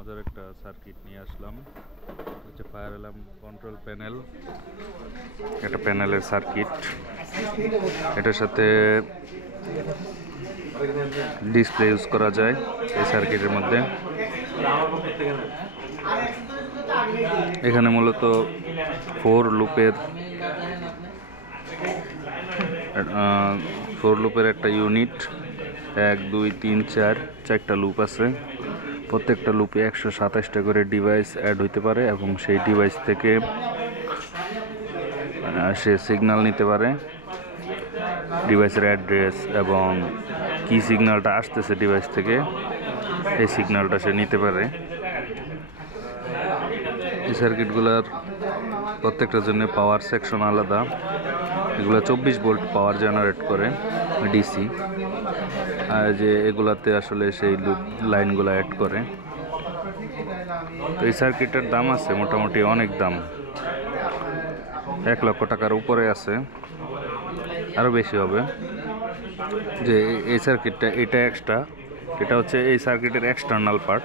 মজার একটা সার্কিট নিয়ে আসলাম। হচ্ছে ফায়ার অ্যালার্ম কন্ট্রোল প্যানেল, একটা প্যানেলের সার্কিট। এটার সাথে ডিসপ্লে ইউজ করা যায় এই সার্কিটের মধ্যে। এখানে মূলত 4 লুপের একটা ইউনিট, 1 2 3 4 4টা লুপ আছে। প্রত্যেকটা লুপে 127টা করে ডিভাইস অ্যাড হইতে পারে এবং সেই ডিভাইস থেকে সে সিগন্যাল নিতে পারে, ডিভাইসের অ্যাড্রেস এবং কি সিগন্যালটা আসতেছে ডিভাইস থেকে, এই সিগন্যালটা সে নিতে পারে। এই সার্কিটগুলোর প্রত্যেকটার জন্য পাওয়ার সেকশন আলাদা। এগুলো 24 ভোল্ট পাওয়ার জেনারেট করে ডিসি, আর যে এগুলাতে আসলে সেই লুপ লাইনগুলো অ্যাড করে। তো এই সার্কিটের দাম আছে মোটামুটি অনেক দাম, 1 লক্ষ টাকার উপরে আছে, আরও বেশি হবে। যে এই সার্কিটটা, এটা এক্সট্রা, এটা হচ্ছে এই সার্কিটের এক্সটার্নাল পার্ট।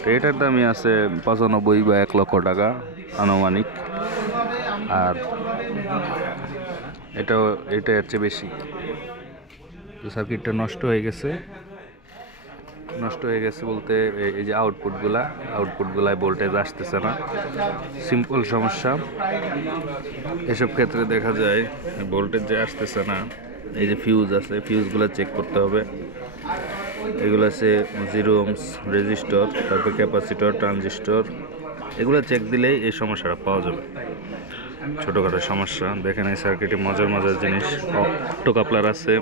তো এটার দামই আছে 95 বা 1 লক্ষ টাকা আনুমানিক। আর এটা হচ্ছে বেশি। তো সার্কিটটা নষ্ট হয়ে গেছে বলতে এই যে আউটপুটগুলায় ভোল্টেজ আসতেছে না, সিম্পল সমস্যা। এসব ক্ষেত্রে দেখা যায় ভোল্টেজ যে আসতেছে না, এই যে ফিউজ আছে, ফিউজগুলো চেক করতে হবে। এগুলো আছে 0 ohms রেজিস্টর, তারপর ক্যাপাসিটর, ট্রানজিস্টর, এগুলো চেক দিলেই এই সমস্যাটা পাওয়া যাবে। ছোটোখাটো সমস্যা। দেখেন এই সার্কিটে মজার জিনিস, অক্টোকাপলার আছে,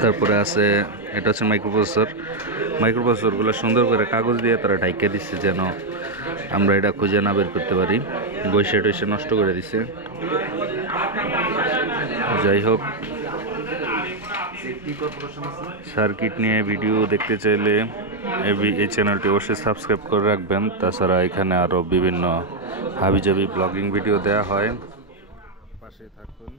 তারপরে আছে এটা হচ্ছে মাইক্রোপ্রসেসরগুলো সুন্দর করে কাগজ দিয়ে তারা ঢাইকে দিচ্ছে যেন আমরা এটা খুঁজে না বের করতে পারি। টইসে নষ্ট করে দিছে। যাই হোক, সার্কিট নিয়ে ভিডিও দেখতে চাইলে এই চ্যানেলটি অবশ্যই সাবস্ক্রাইব করে রাখবেন। তাছাড়া এখানে আরও বিভিন্ন হাবিজাবি ব্লগিং ভিডিও দেওয়া হয়, পাশে থাকুন।